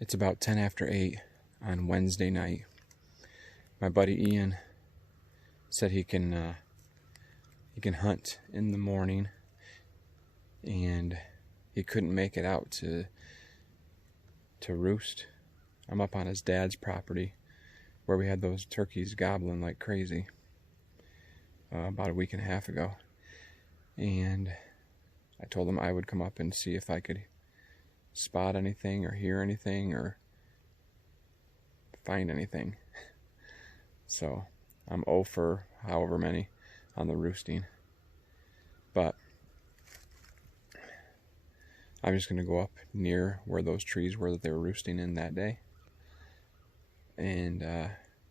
It's about 10 after 8 on Wednesday night. My buddy Ian said he can hunt in the morning, and he couldn't make it out to roost. I'm up on his dad's property where we had those turkeys gobbling like crazy about a week and a half ago, and I told him I would come up and see if I could spot anything or hear anything or find anything. So I'm 0 for however many on the roosting, but I'm just going to go up near where those trees were that they were roosting in that day, and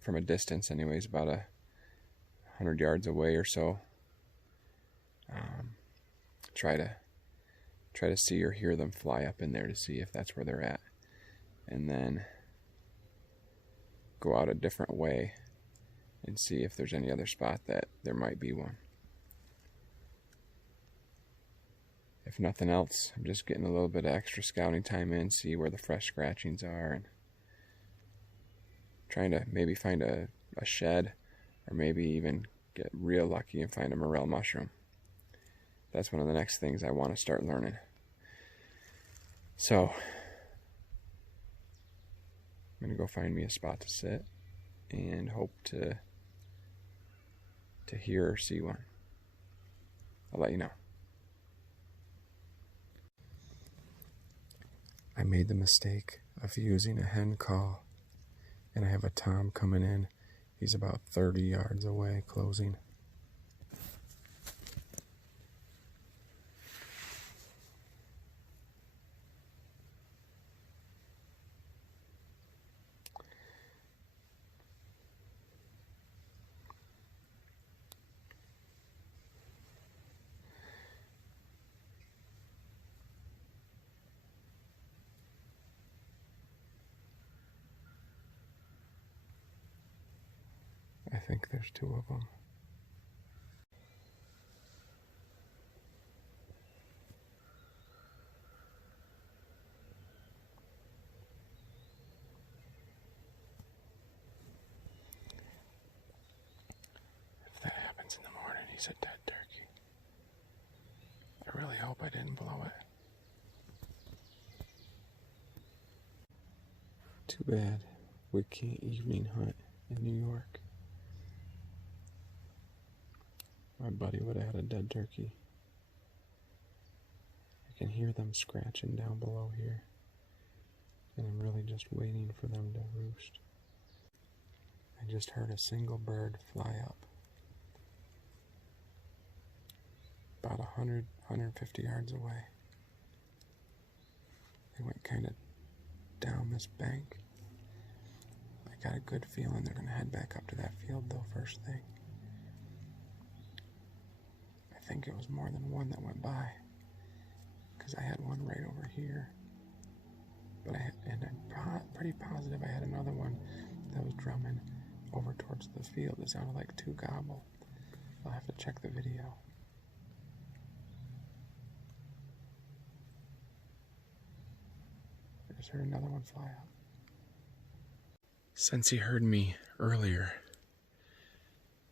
from a distance anyways, about 100 yards away or so, try to see or hear them fly up in there to see if that's where they're at, and then go out a different way and see if there's any other spot that there might be one. If nothing else, I'm just getting a little bit of extra scouting time in, see where the fresh scratchings are, and trying to maybe find a shed, or maybe even get real lucky and find a morel mushroom. That's one of the next things I want to start learning. So I'm going to go find me a spot to sit and hope to hear or see one. I'll let you know. I made the mistake of using a hen call, and I have a tom coming in. He's about 30 yards away, closing. I think there's 2 of them. If that happens in the morning, he's a dead turkey. I really hope I didn't blow it. Too bad we can't evening hunt in New York. My buddy would have had a dead turkey. I can hear them scratching down below here, and I'm really just waiting for them to roost. I just heard a single bird fly up. About 100, 150 yards away. They went kind of down this bank. I got a good feeling they're going to head back up to that field though first thing. I think it was more than one that went by, because I had one right over here, but I'm pretty positive I had another one that was drumming over towards the field. It sounded like 2 gobble. I'll have to check the video. I just heard another one fly up. Since he heard me earlier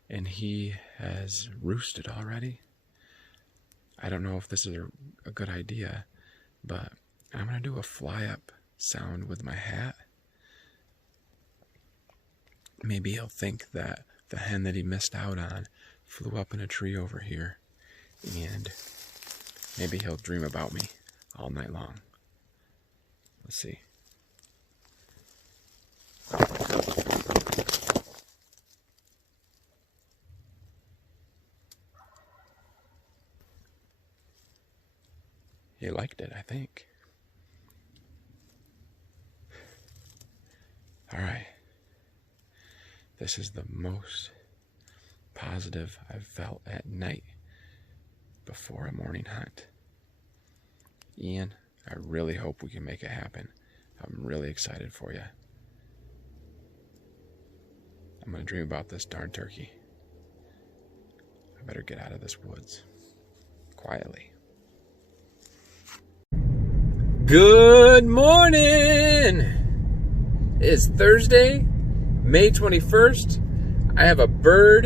and he has roosted already, I don't know if this is a good idea, but I'm going to do a fly up sound with my hat. Maybe he'll think that the hen that he missed out on flew up in a tree over here, and maybe he'll dream about me all night long. Let's see. He liked it, I think. All right. This is the most positive I've felt at night before a morning hunt. Ian, I really hope we can make it happen. I'm really excited for you. I'm going to dream about this darn turkey. I better get out of this woods quietly. Good morning! It is Thursday, May 21st. I have a bird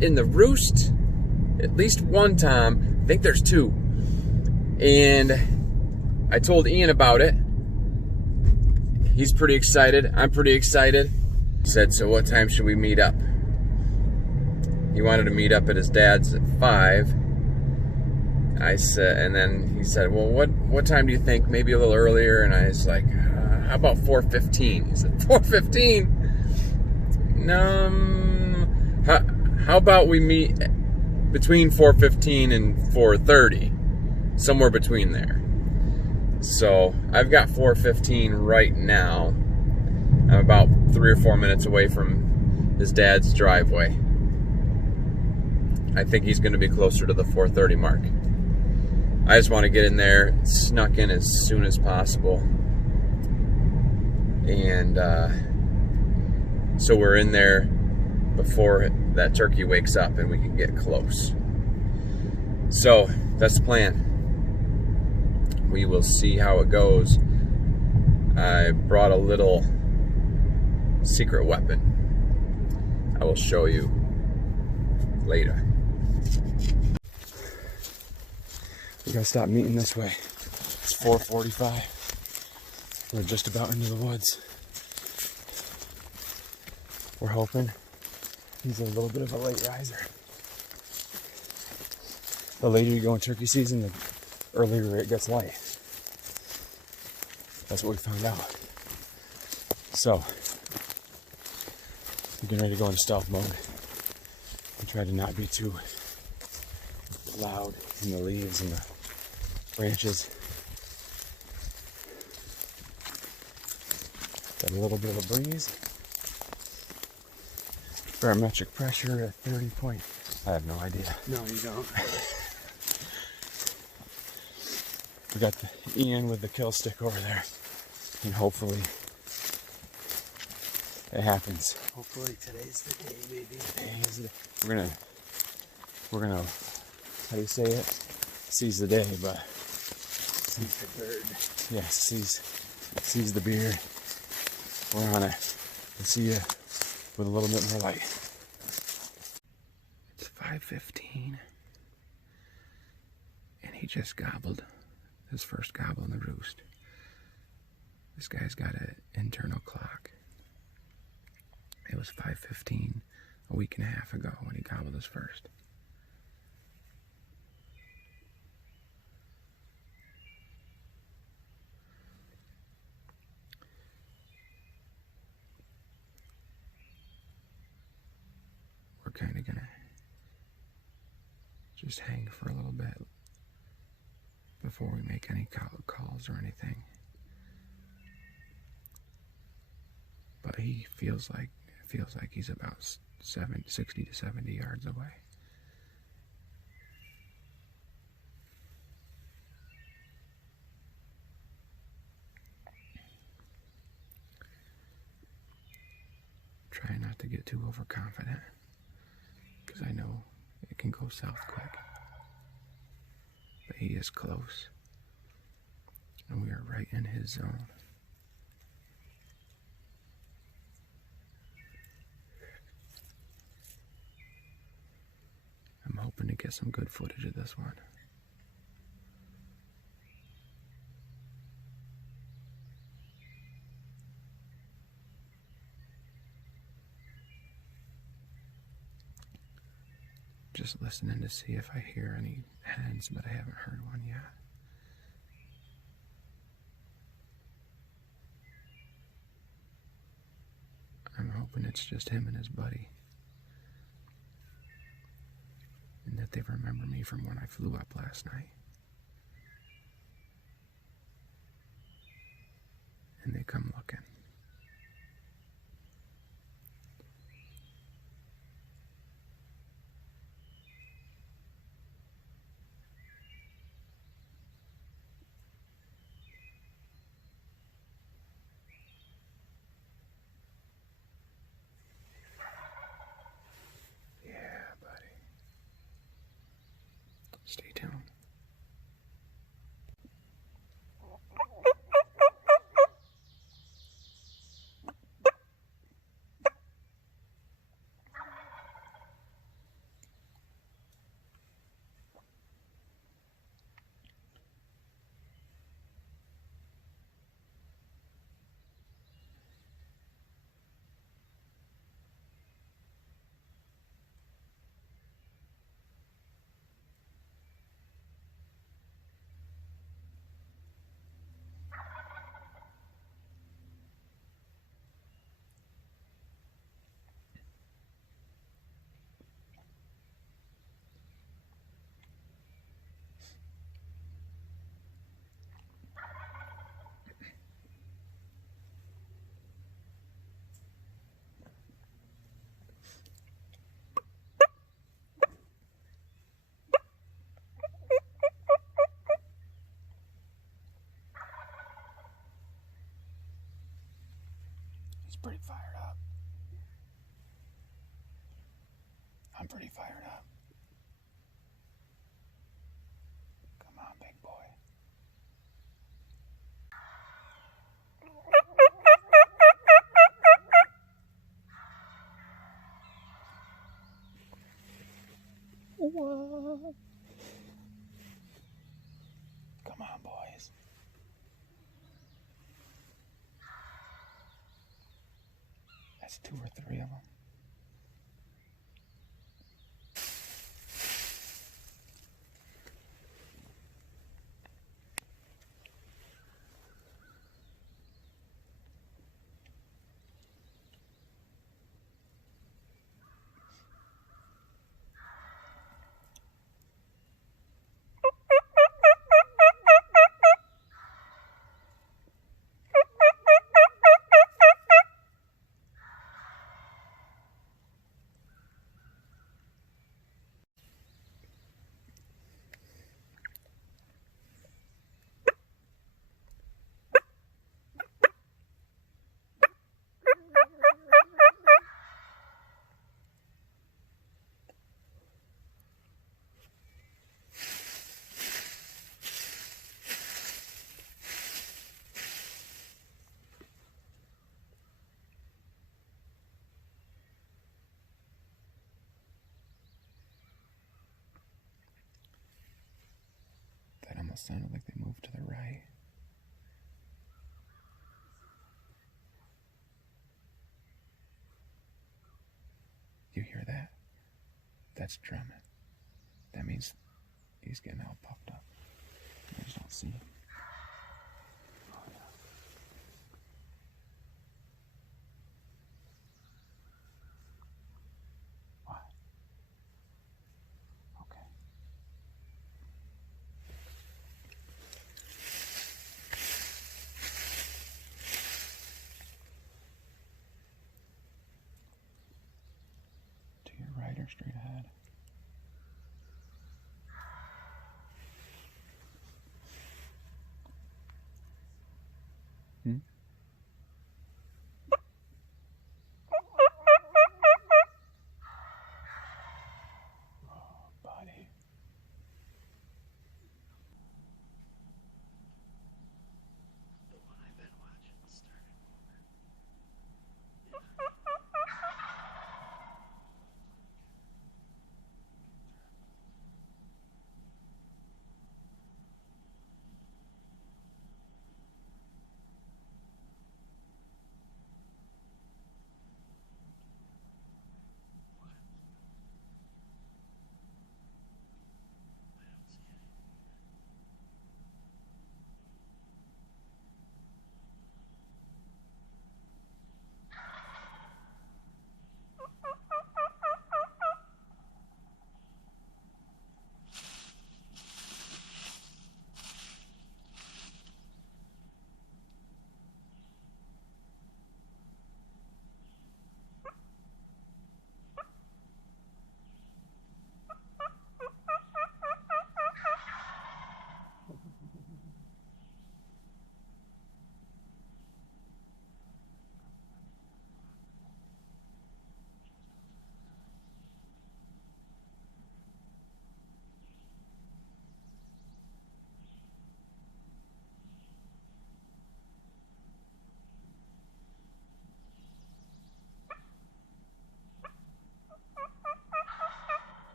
in the roost at least one time. I think there's two. And I told Ian about it. He's pretty excited. I'm pretty excited. He said, so what time should we meet up? He wanted to meet up at his dad's at 5. I said, and then he said, well, what time do you think? Maybe a little earlier. And I was like, how about 4:15? He said, 4:15? How about we meet between 4:15 and 4:30? Somewhere between there. So I've got 4:15 right now. I'm about 3 or 4 minutes away from his dad's driveway. I think he's going to be closer to the 4:30 mark. I just want to get in there, snuck in as soon as possible. And so we're in there before that turkey wakes up and we can get close. So that's the plan. We will see how it goes. I brought a little secret weapon. I will show you later. We gotta stop meeting this way. It's 4:45. We're just about into the woods. We're hoping he's a little bit of a late riser. The later you go in turkey season, the earlier it gets light. That's what we found out. So, we're getting ready to go into stealth mode and try to not be too loud in the leaves and the branches. Got a little bit of a breeze. Barometric pressure at 30 point. I have no idea. No, you don't. We got Ian with the kill stick over there, and hopefully it happens. Hopefully today's the day, baby. We're gonna, how do you say it? Seize the day, but Seize the bird. yeah, seize the beer. We're on it. We'll see you with a little bit more light. It's 5:15, and he just gobbled his first gobble in the roost. This guy's got an internal clock. It was 5:15 a week and a half ago when he gobbled his first. We're kind of gonna just hang for a little bit before we make any calls or anything. But he feels like he's about 60 to 70 yards away. Try not to get too overconfident, because I know it can go south quick. But he is close, and we are right in his zone. I'm hoping to get some good footage of this one. Just listening to see if I hear any hens, but I haven't heard one yet. I'm hoping it's just him and his buddy, and that they remember me from when I flew up last night. And they come looking. Stay tuned. pretty fired up. I'm pretty fired up. Come on, big boy. What? Come on, boys. That's 2 or 3 of them. That almost sounded like they moved to the right. You hear that? That's drumming. That means he's getting all puffed up. I just don't see him. Oh, yeah. What? Okay. To your right or straight ahead? Hmm? Oh, buddy. The one I've been watching started moving.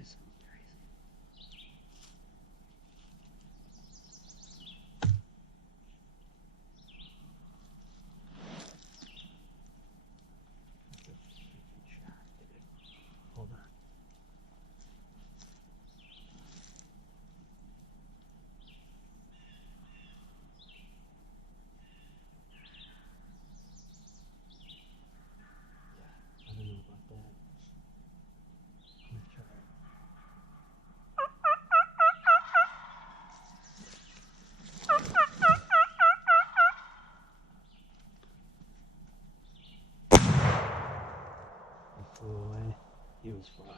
is. Hold on. I don't know about that. I'm gonna try it. He flew away. He was far.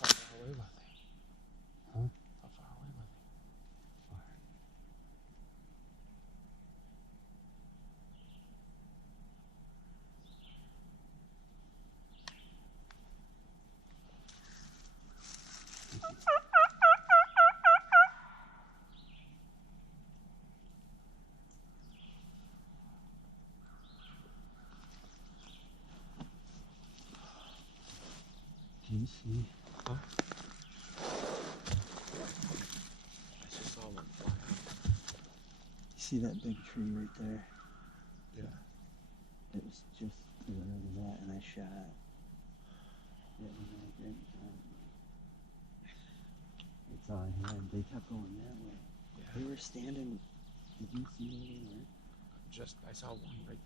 How far away was he? Huh? How far away was he? Far. Do you see? Huh? I just saw one fly out. You see that big tree right there? Yeah. It was just to the right of that, and I shot. It was like right in front of me. That's all I had. They kept going that way. Yeah. They were standing. Did you see where they were? I saw one right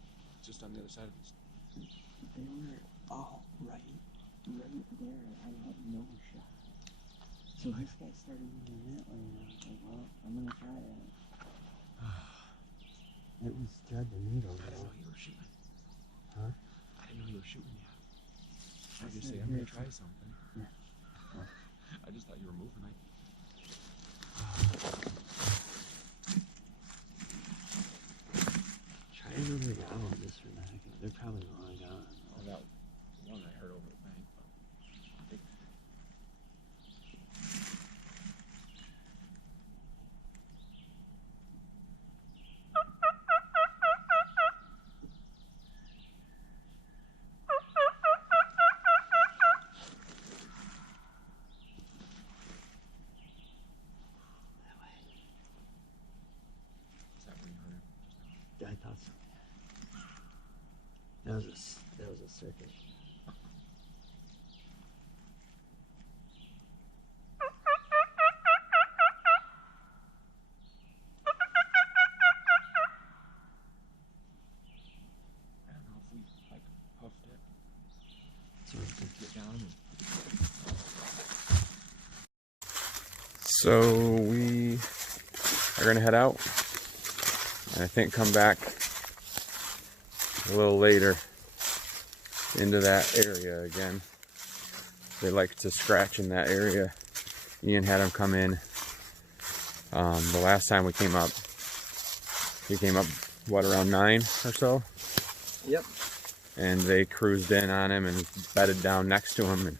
just on the other side of this. They were all right there. I had no shot. So this guy started moving that way, and I was like, well, I'm gonna try it. It was thread the needle. I didn't know you were shooting. Huh? I didn't know you were shooting yet. I just said say I'm gonna here. try something. Yeah. I just thought you were moving. Try another down just for that. They're probably long gone. Oh, that one I heard over the bank. But That way. is that where you heard it? I thought so. Yeah. That was a circus. I don't know if we like puffed it. So we can Get down. So we are gonna head out, and I think come back a little later into that area again. They like to scratch in that area. Ian had them come in. The last time we came up, he came up, what, around 9 or so? Yep. And they cruised in on him and bedded down next to him. And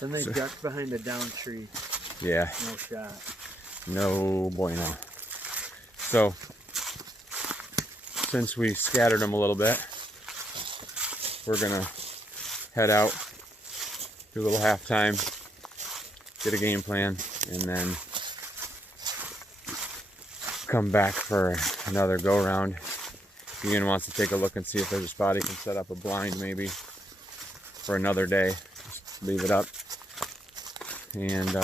Then they ducked behind a down tree. yeah, No shot. no bueno. So, since we scattered them a little bit, we're gonna head out, do a little halftime, get a game plan, and then come back for another go round. Ian wants to take a look and see if there's a spot he can set up a blind maybe for another day. Just leave it up. And so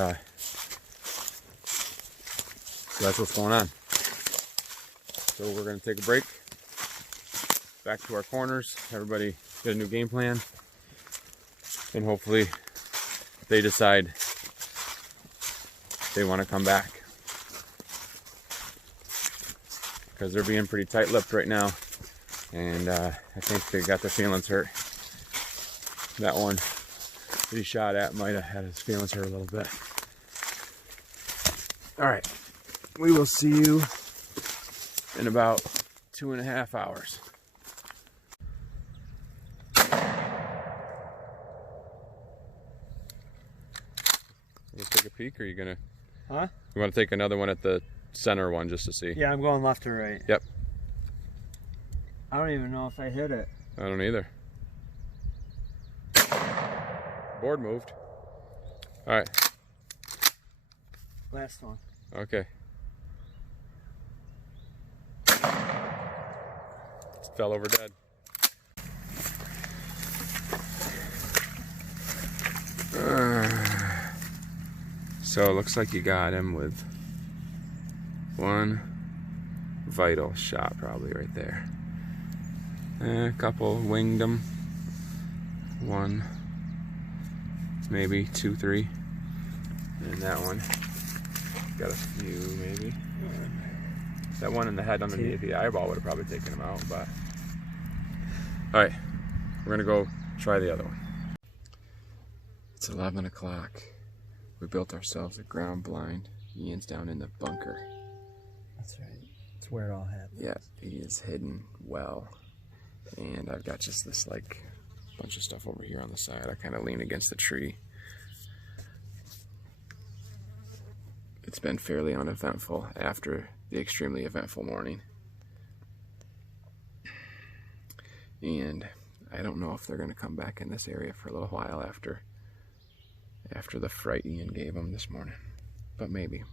that's what's going on. So we're going to take a break, back to our corners, everybody get a new game plan, and hopefully they decide they want to come back, because they're being pretty tight-lipped right now, and I think they got their feelings hurt. That one that he shot at might have had his feelings hurt a little bit. All right, we will see you in about 2.5 hours. You take a peek, or are you gonna? Huh? You want to take another one at the center one just to see? Yeah, I'm going left to right. Yep. I don't even know if I hit it. I don't either. Board moved. All right. Last one. Okay. Fell over dead. So it looks like you got him with one vital shot probably right there. A couple winged them. One, maybe 2, 3. And that one got a few maybe. That one in the head underneath the eyeball would have probably taken him out, but. All right, we're gonna go try the other one. It's 11 o'clock. We built ourselves a ground blind. Ian's down in the bunker. That's right. It's where it all happens. Yeah, he is hidden well. And I've got just this like bunch of stuff over here on the side. I kind of lean against the tree. It's been fairly uneventful after the extremely eventful morning. And I don't know if they're going to come back in this area for a little while after the fright Ian gave them this morning. But maybe.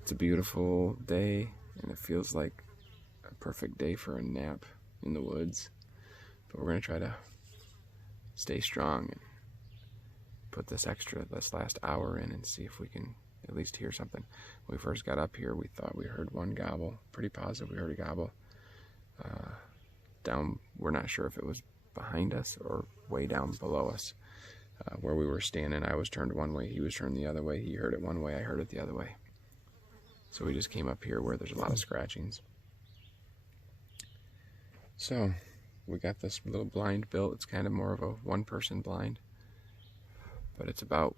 It's a beautiful day, and it feels like a perfect day for a nap in the woods. But we're going to try to stay strong and put this last hour in and see if we can at least hear something. When we first got up here, we thought we heard one gobble. Pretty positive we heard a gobble. Down, we're not sure if it was behind us or way down below us. Where we were standing, I was turned one way, he was turned the other way. He heard it one way, I heard it the other way. So we just came up here where there's a lot of scratchings. So we got this little blind built. It's kind of more of a one-person blind, but it's about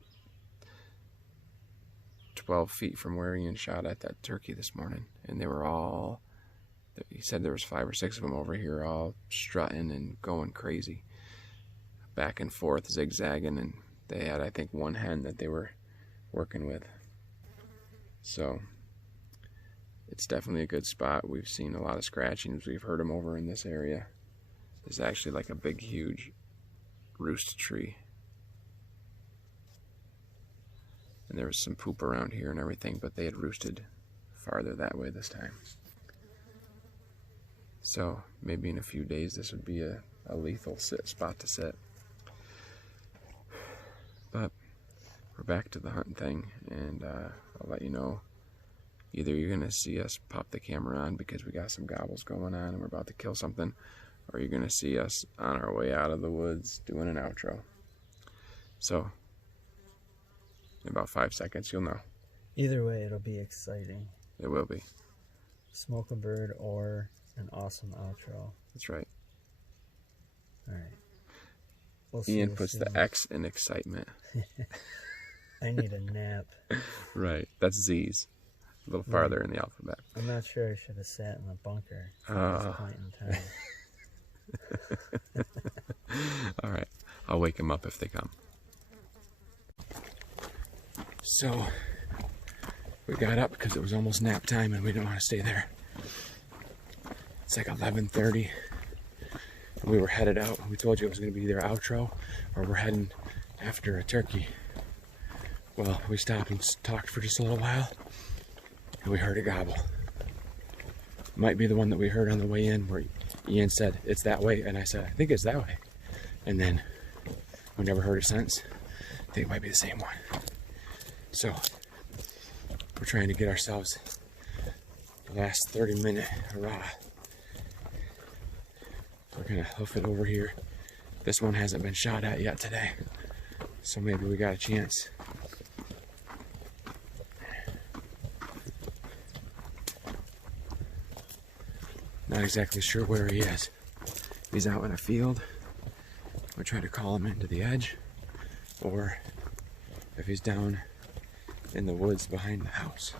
12 feet from where Ian shot at that turkey this morning. And they were all, he said there was 5 or 6 of them over here all strutting and going crazy. Back and forth, zigzagging, and they had, I think, one hen that they were working with. So it's definitely a good spot. We've seen a lot of scratchings. We've heard them over in this area. There's actually like a big, huge roost tree. And there was some poop around here and everything, but they had roosted farther that way this time. So maybe in a few days this would be a lethal spot to sit. But we're back to the hunting thing, and I'll let you know. Either you're going to see us pop the camera on because we got some gobbles going on and we're about to kill something, or you're going to see us on our way out of the woods doing an outro. So, in about 5 seconds, you'll know. Either way, it'll be exciting. It will be. Smoke a bird or an awesome outro. That's right. All right. We'll Ian puts the X in excitement. I need a nap. Right. That's Z's. A little farther in the alphabet. I'm not sure I should have sat in the bunker at this point in time. All right. I'll wake him up if they come. So we got up because it was almost nap time and we didn't want to stay there. It's like 11:30. And we were headed out. We told you it was going to be either outro or we're heading after a turkey. Well, we stopped and talked for just a little while and we heard a gobble. Might be the one that we heard on the way in where Ian said, "It's that way." And I said, "I think it's that way." And then we never heard it since. I think it might be the same one. So we're trying to get ourselves the last 30-minute hurrah. We're gonna hoof it over here. This one hasn't been shot at yet today, so maybe we got a chance. Not exactly sure where he is. He's out in a field. We'll try to call him into the edge, or if he's down in the woods behind the house.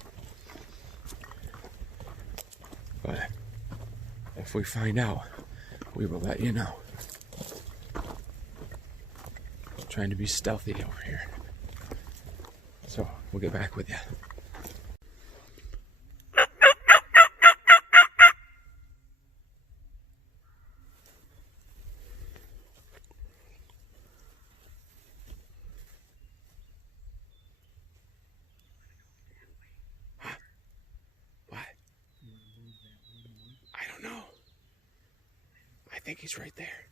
But if we find out, we will let you know. Trying to be stealthy over here. So we'll get back with you. think he's right there.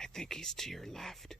I think he's to your left.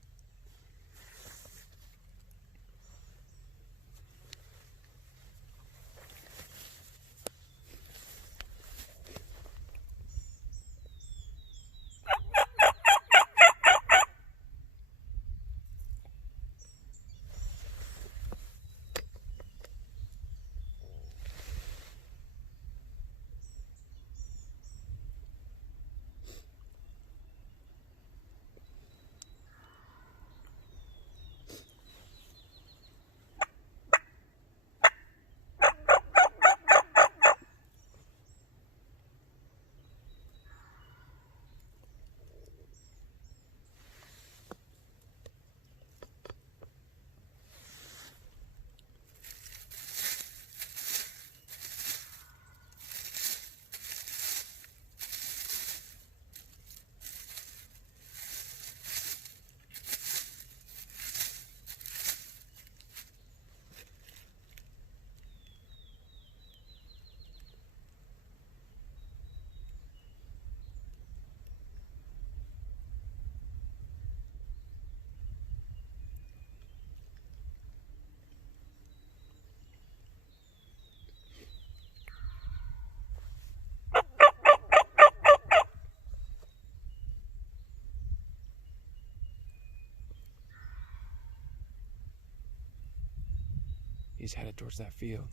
He's headed towards that field.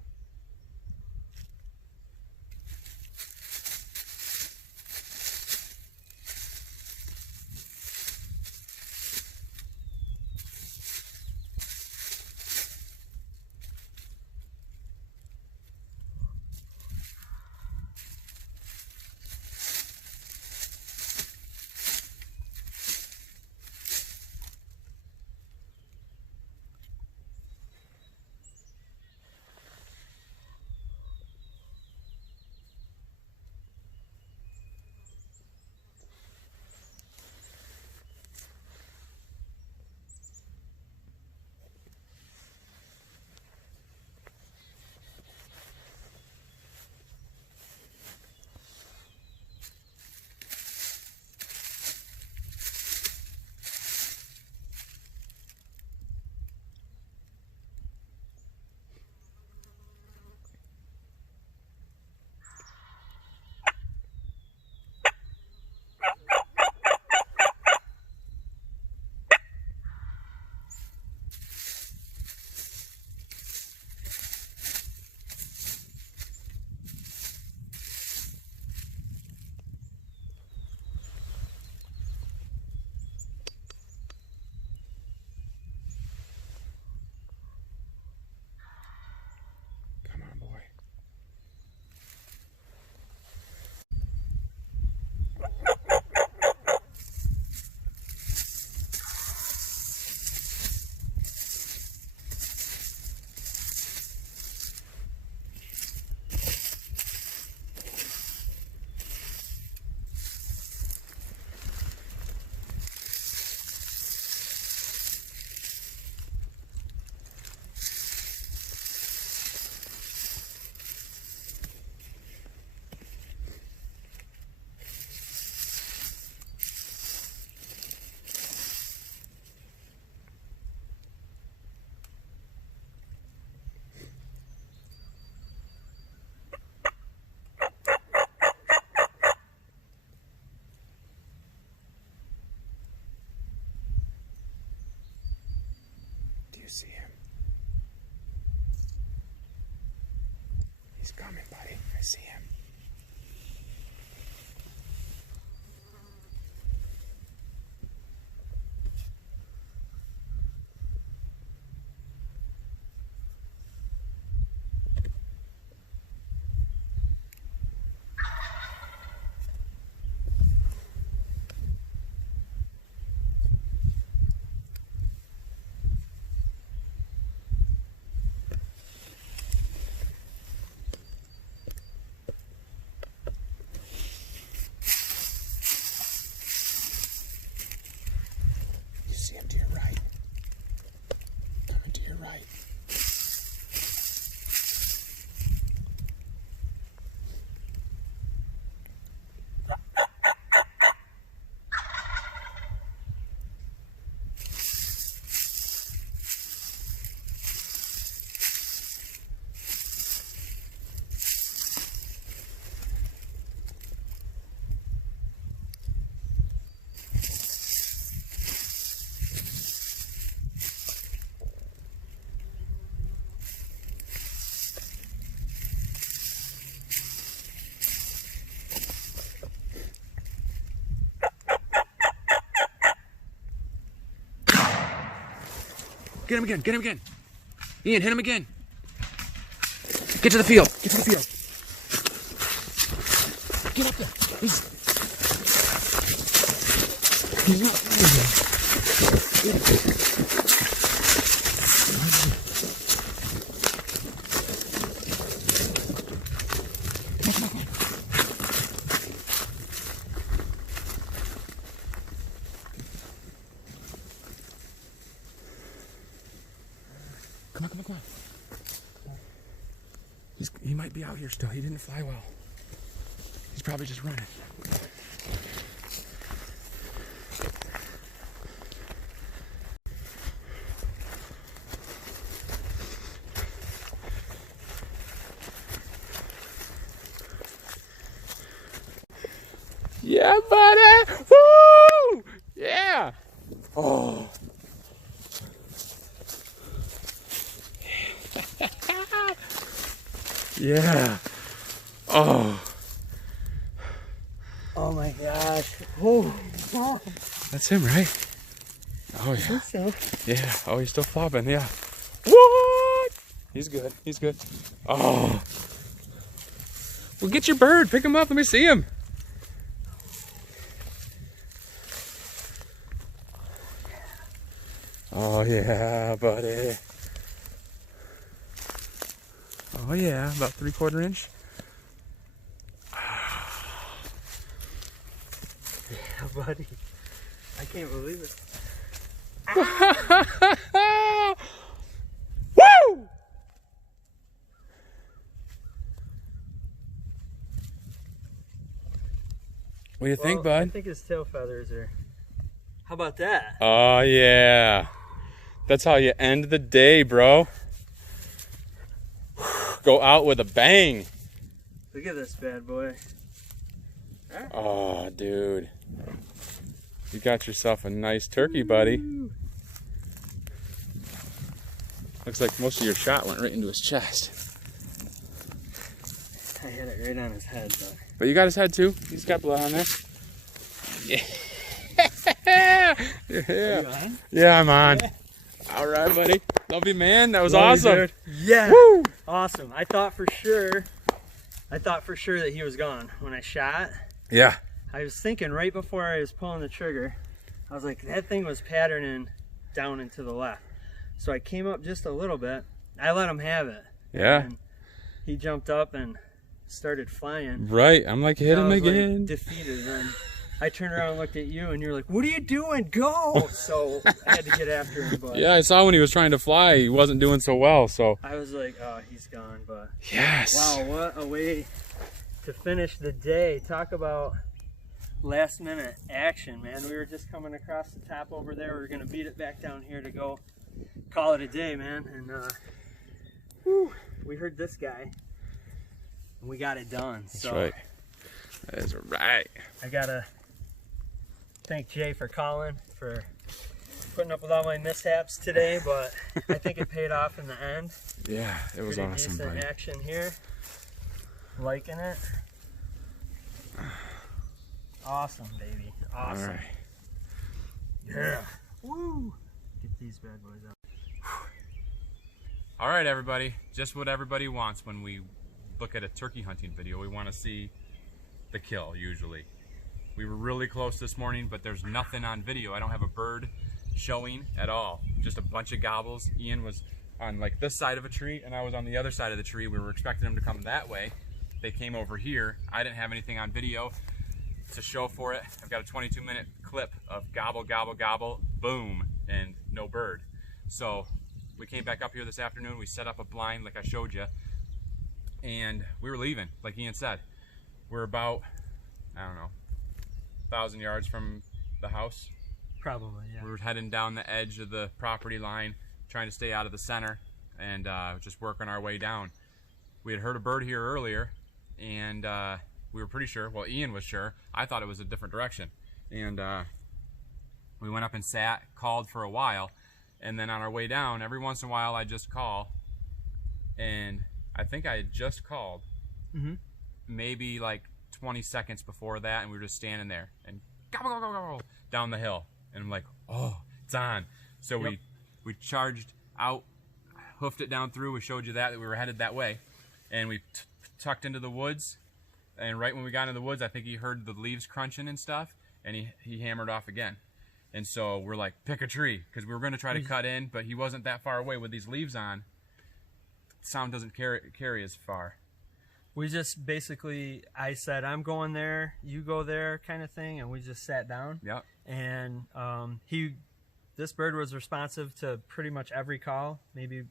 Come on, boy. Do you see him? He's coming, buddy. I see him. right. Get him again, get him again. Ian, hit him again. Get to the field, get to the field. Get up there. He's not Come on. He might be out here still. He didn't fly well. He's probably just running. Yeah, buddy! Woo! Yeah! Oh. Yeah. Oh. Oh my gosh. Oh. That's him, right? Oh, yeah. I think so. Yeah. Oh, he's still flopping. Yeah. What? He's good. He's good. Oh. Well, get your bird. Pick him up. Let me see him. Oh, yeah, buddy. Oh, yeah. About 3/4 inch. Yeah, buddy. I can't believe it. Woo! What do you think, bud? I think his tail feathers are. How about that? Oh, yeah. That's how you end the day, bro. Go out with a bang. Look at this bad boy. Oh, dude. You got yourself a nice turkey, buddy. Looks like most of your shot went right into his chest. I hit it right on his head, But you got his head too. He's got blood on there. Yeah. Yeah. Yeah, I'm on. All right, buddy. Love you, man. That was awesome. Dude. Yeah. Woo! Awesome. I thought for sure that he was gone when I shot. Yeah. I was thinking right before I was pulling the trigger, I was like, that thing was patterning down and to the left. So I came up just a little bit. I let him have it. Yeah. And he jumped up and started flying. Right. I'm like, hit him again. Like, defeated. And I turned around and looked at you, and you're like, what are you doing? Go! So I had to get after him. But Yeah, I saw when he was trying to fly, he wasn't doing so well. So I was like, oh, he's gone. But yes. wow, what a way to finish the day. Talk about last minute action, man. We were just coming across the top over there. We were going to beat it back down here to go call it a day, man. And whew, we heard this guy, and we got it done. That's so right. That is right. I got to thank Jay for calling, for putting up with all my mishaps today, but I think it paid off in the end. Yeah, it was Pretty awesome, decent buddy. action here. Liking it. Awesome, baby. Awesome. All right. Yeah. Woo! Get these bad boys out. All right, everybody. Just what everybody wants when we look at a turkey hunting video. We want to see the kill, usually. We were really close this morning, but there's nothing on video. I don't have a bird showing at all. Just a bunch of gobbles. Ian was on like this side of a tree, and I was on the other side of the tree. We were expecting them to come that way. They came over here. I didn't have anything on video to show for it. I've got a 22-minute clip of gobble, gobble, gobble, boom, and no bird. So we came back up here this afternoon. We set up a blind like I showed you, and we were leaving, like Ian said. We're about, I don't know, 1,000 yards from the house. Probably, yeah. We were heading down the edge of the property line, trying to stay out of the center, and just working our way down. We had heard a bird here earlier, and we were pretty sure, well, Ian was sure, I thought it was a different direction. And we went up and sat, called for a while, and then on our way down, every once in a while I just call, and I think I had just called, maybe like 20 seconds before that, and we were just standing there, and go, down the hill. And I'm like, oh, it's on. So we charged out, hoofed it down through. We showed you that we were headed that way. And we tucked into the woods. And right when we got into the woods, I think he heard the leaves crunching and stuff. And he hammered off again. And so we're like, pick a tree. Because we were going to try to cut in, but he wasn't that far away with these leaves on. Sound doesn't carry as far. We just basically, I said, I'm going there, you go there kind of thing. And we just sat down. Yep. And this bird was responsive to pretty much every call. Maybe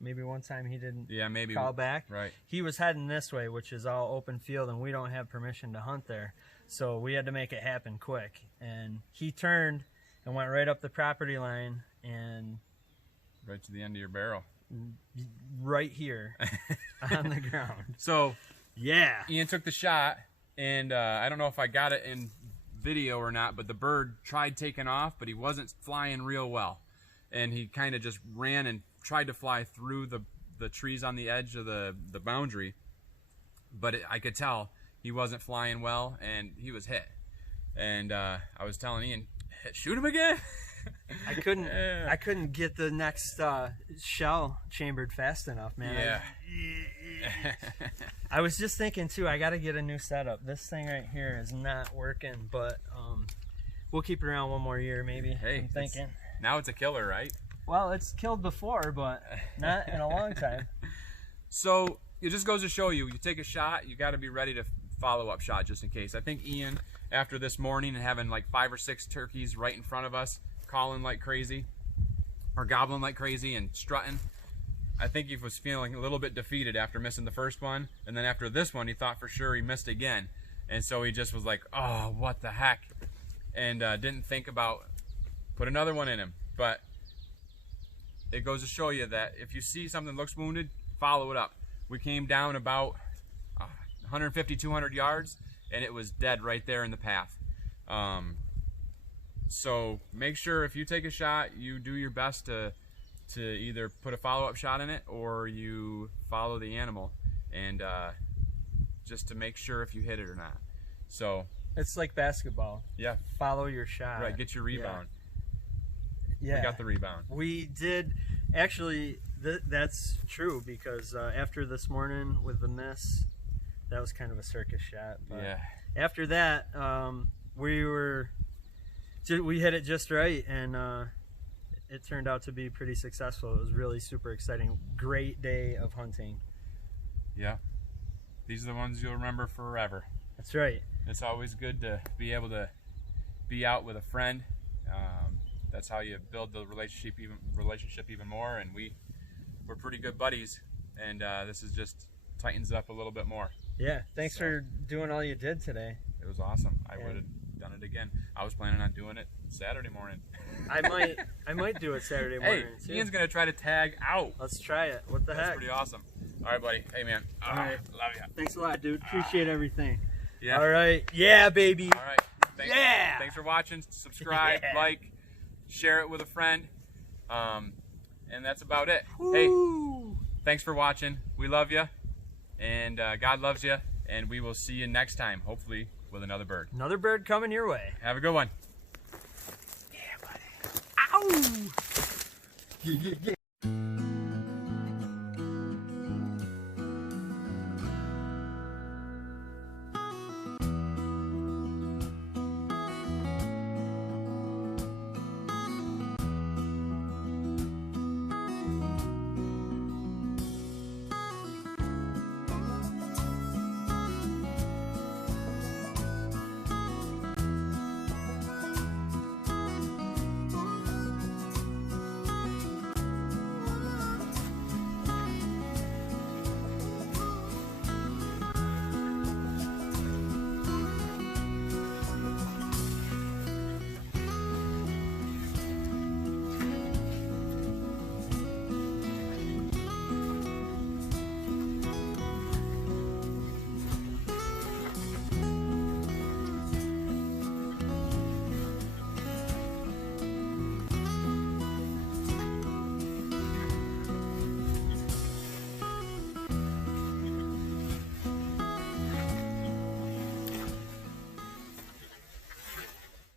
one time he didn't call back. Right. He was heading this way, which is all open field, and we don't have permission to hunt there. So we had to make it happen quick. And he turned and went right up the property line and right to the end of your barrel. Right here on the ground. So yeah, Ian took the shot, and I don't know if I got it in video or not, but the bird tried taking off, but he wasn't flying real well, and he kind of just ran and tried to fly through the trees on the edge of the boundary, but I could tell he wasn't flying well, and he was hit. And I was telling Ian, shoot him again. I couldn't get the next shell chambered fast enough, man. Yeah. I was just thinking too, I got to get a new setup. This thing right here is not working, but we'll keep it around one more year maybe. Hey, I'm thinking. Now it's a killer, right? Well, it's killed before, but not in a long time. So it just goes to show you, you take a shot, you got to be ready to follow up shot just in case. I think Ian, after this morning and having like 5 or 6 turkeys right in front of us, calling like crazy or gobbling like crazy and strutting, I think he was feeling a little bit defeated after missing the first one, and then after this one he thought for sure he missed again, and so he just was like, oh, what the heck, and didn't think about put another one in him. But it goes to show you that if you see something that looks wounded, follow it up. We came down about 150, 200 yards, and it was dead right there in the path. So make sure if you take a shot, you do your best to either put a follow-up shot in it or you follow the animal, and just to make sure if you hit it or not. So it's like basketball. Yeah. Follow your shot. Right, get your rebound. Yeah. We got the rebound. We did. Actually, that's true, because after this morning with the miss, that was kind of a circus shot. But yeah. After that, we hit it just right, and it turned out to be pretty successful. It was really super exciting. Great day of hunting. Yeah. These are the ones you'll remember forever. That's right. It's always good to be able to be out with a friend. That's how you build the relationship even more, and we're pretty good buddies, and this is just tightens up a little bit more. Yeah, thanks for doing all you did today. It was awesome. I would have done it again. I was planning on doing it Saturday morning. I might do it Saturday morning. Hey, too. Ian's gonna try to tag out. Let's try it. What the heck? That's pretty awesome. All right, buddy. Hey, man. All right. Love you. Thanks a lot, dude. Appreciate everything. Yeah. All right. Yeah, baby. All right. Yeah. Thanks for watching. Subscribe, like, share it with a friend. And that's about it. Woo. Hey, thanks for watching. We love you, and God loves you, and we will see you next time, hopefully with another bird. Another bird coming your way. Have a good one. Yeah, buddy. Ow!